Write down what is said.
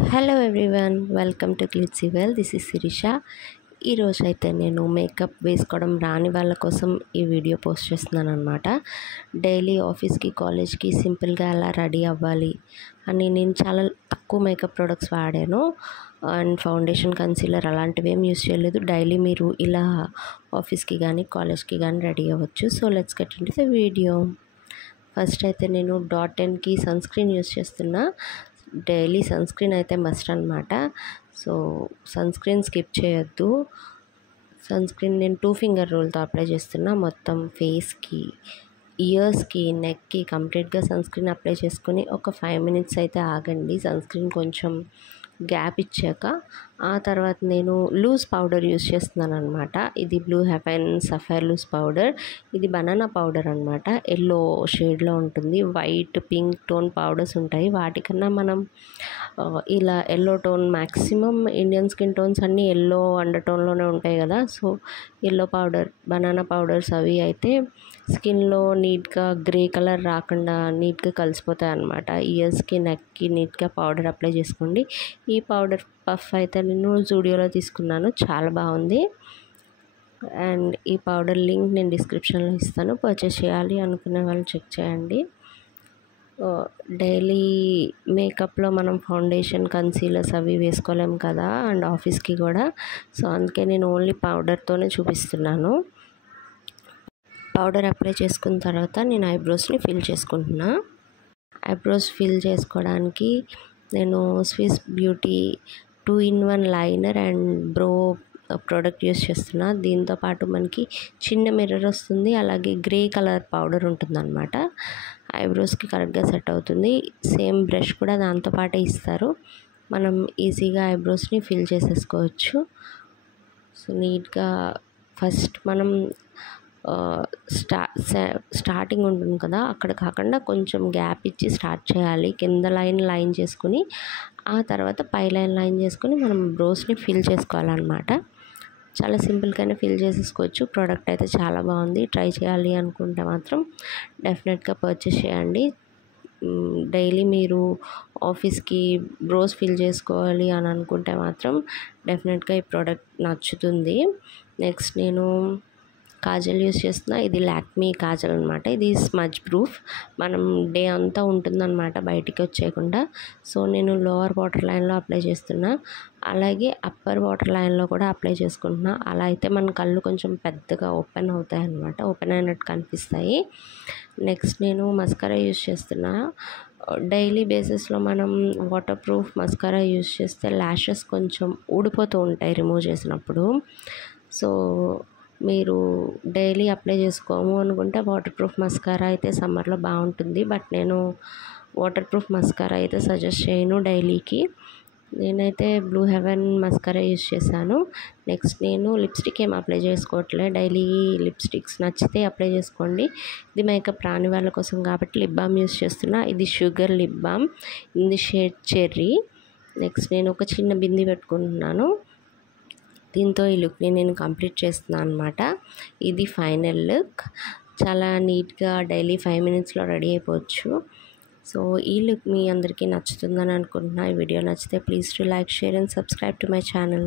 Hello everyone, welcome to Glitzy Well. This is Shirisha. ఈరోజు అయితే నేను మేకప్ వేసుకోవడం రాని వాళ్ళ కోసం ఈ వీడియో పోస్ట్ చేస్తున్నాను అనమాట. డైలీ ఆఫీస్కి కాలేజ్కి సింపుల్గా ఎలా రెడీ అవ్వాలి అని నేను చాలా తక్కువ మేకప్ ప్రొడక్ట్స్ వాడాను. అండ్ ఫౌండేషన్, కన్సీలర్ అలాంటివి ఏం యూస్ చేయలేదు. డైలీ మీరు ఇలా ఆఫీస్కి కానీ కాలేజ్కి కానీ రెడీ అవ్వచ్చు. So let's get into the video. First అయితే నేను .10కి సన్ స్క్రీన్ యూస్ చేస్తున్నా. డైలీ సన్ స్క్రీన్ అయితే మస్ట్ అనమాట. సో సన్ స్క్రీన్ స్కిప్ చేయొద్దు. సన్ స్క్రీన్ నేను 2 ఫింగర్ రూల్తో అప్లై చేస్తున్నా. మొత్తం ఫేస్కి, ఇయర్స్కి, నెక్కి కంప్లీట్గా సన్ స్క్రీన్ అప్లై చేసుకొని ఒక 5 మినిట్స్ అయితే ఆగండి. సన్ స్క్రీన్ కొంచెం గ్యాప్ ఇచ్చాక ఆ తర్వాత నేను లూజ్ పౌడర్ యూస్ చేస్తున్నాను అనమాట. ఇది blue heaven sapphire loose powder. ఇది బనానా పౌడర్ అనమాట. ఎల్లో షేడ్లో ఉంటుంది. వైట్, పింక్ టోన్ పౌడర్స్ ఉంటాయి. వాటికన్నా మనం ఇలా yellow tone, maximum Indian skin tones అన్నీ ఎల్లో అండర్ టోన్లోనే ఉంటాయి కదా. So yellow powder, banana powders అవి అయితే స్కిన్లో నీట్గా గ్రే కలర్ రాకుండా నీట్గా కలిసిపోతాయి అన్నమాట. ఇయర్స్కి, నెక్కి నీట్గా పౌడర్ అప్లై చేసుకోండి. ఈ పౌడర్ పఫ్ అయితే నేను జూడియోలో తీసుకున్నాను. చాలా బాగుంది. అండ్ ఈ పౌడర్ లింక్ నేను డిస్క్రిప్షన్లో ఇస్తాను. పర్చేస్ చేయాలి అనుకునే వాళ్ళు చెక్ చేయండి. డైలీ మేకప్లో మనం ఫౌండేషన్, కన్సీలర్స్ అవి వేసుకోలేం కదా, అండ్ ఆఫీస్కి కూడా. సో అందుకే నేను ఓన్లీ పౌడర్తోనే చూపిస్తున్నాను. పౌడర్ అప్లై చేసుకున్న తర్వాత నేను ఐబ్రోస్ని ఫిల్ చేసుకుంటున్నా. ఐబ్రోస్ ఫిల్ చేసుకోవడానికి నేను Swiss beauty 2-in-1 liner and bro product use చేస్తున్నా. దీంతోపాటు మనకి చిన్న మిర్రర్ వస్తుంది, అలాగే గ్రే కలర్ పౌడర్ ఉంటుందన్నమాట. ఐబ్రోస్కి కరెక్ట్గా సెట్ అవుతుంది. సేమ్ బ్రష్ కూడా దాంతోపాటే ఇస్తారు. మనం ఈజీగా ఐబ్రోస్ని ఫిల్ చేసేసుకోవచ్చు. సో నీట్గా ఫస్ట్ మనం స్టార్టింగ్ ఉంటుంది కదా, అక్కడ కాకుండా కొంచెం గ్యాప్ ఇచ్చి స్టార్ట్ చేయాలి. కింద లైన్ చేసుకుని ఆ తర్వాత పై లైన్ చేసుకుని మనం బ్రోస్ని ఫిల్ చేసుకోవాలన్నమాట. చాలా సింపుల్గానే ఫిల్ చేసేసుకోవచ్చు. ప్రోడక్ట్ అయితే చాలా బాగుంది. ట్రై చేయాలి అనుకుంటే మాత్రం డెఫినెట్గా పర్చేస్ చేయండి. డైలీ మీరు ఆఫీస్కి బ్రోస్ ఫిల్ చేసుకోవాలి అని అనుకుంటే మాత్రం డెఫినెట్గా ఈ ప్రోడక్ట్ నచ్చుతుంది. నెక్స్ట్ నేను కాజల్ యూస్ చేస్తున్నా. ఇది లాక్మీ కాజల్ అనమాట. ఇది స్మజ్ ప్రూఫ్. మనం డే అంతా ఉంటుందన్నమాట, బయటికి వచ్చేయకుండా. సో నేను లోవర్ వాటర్ లైన్లో అప్లై చేస్తున్నా, అలాగే అప్పర్ వాటర్ లైన్లో కూడా అప్లై చేసుకుంటున్నా. అలా అయితే మన కళ్ళు కొంచెం పెద్దగా ఓపెన్ అవుతాయి అన్నమాట, ఓపెన్ అయినట్టు కనిపిస్తాయి. నెక్స్ట్ నేను మస్కారా యూస్ చేస్తున్నా. డైలీ బేసిస్లో మనం వాటర్ ప్రూఫ్ మస్కారా యూస్ చేస్తే ల్యాషెస్ కొంచెం ఊడిపోతూ ఉంటాయి రిమూవ్ చేసినప్పుడు. సో మీరు డైలీ అప్లై చేసుకోము అనుకుంటే వాటర్ ప్రూఫ్ మస్కారా అయితే సమ్మర్లో బాగుంటుంది. బట్ నేను వాటర్ ప్రూఫ్ మస్కారా అయితే సజెస్ట్ చేయను డైలీకి. నేనైతే బ్లూ హెవెన్ మస్కారా యూస్ చేశాను. నెక్స్ట్ నేను లిప్స్టిక్ ఏం అప్లై చేసుకోవట్లేదు. డైలీ లిప్స్టిక్స్ నచ్చితే అప్లై చేసుకోండి. ఇది మేకప్ రాని వాళ్ళ కోసం కాబట్టి లిప్ బామ్ యూస్ చేస్తున్నా. ఇది షుగర్ లిప్ బామ్, ఇది షేడ్ చెర్రీ. నెక్స్ట్ నేను ఒక చిన్న బింది పెట్టుకుంటున్నాను. దీంతో ఈ లుక్ని నేను కంప్లీట్ చేస్తున్నాను అనమాట. ఇది ఫైనల్ లుక్. చాలా నీట్గా డైలీ 5 మినిట్స్లో రెడీ అయిపోవచ్చు. సో ఈ లుక్ మీ అందరికీ నచ్చుతుందని అనుకుంటున్నా. ఈ వీడియో నచ్చితే please to like, share and subscribe to my channel.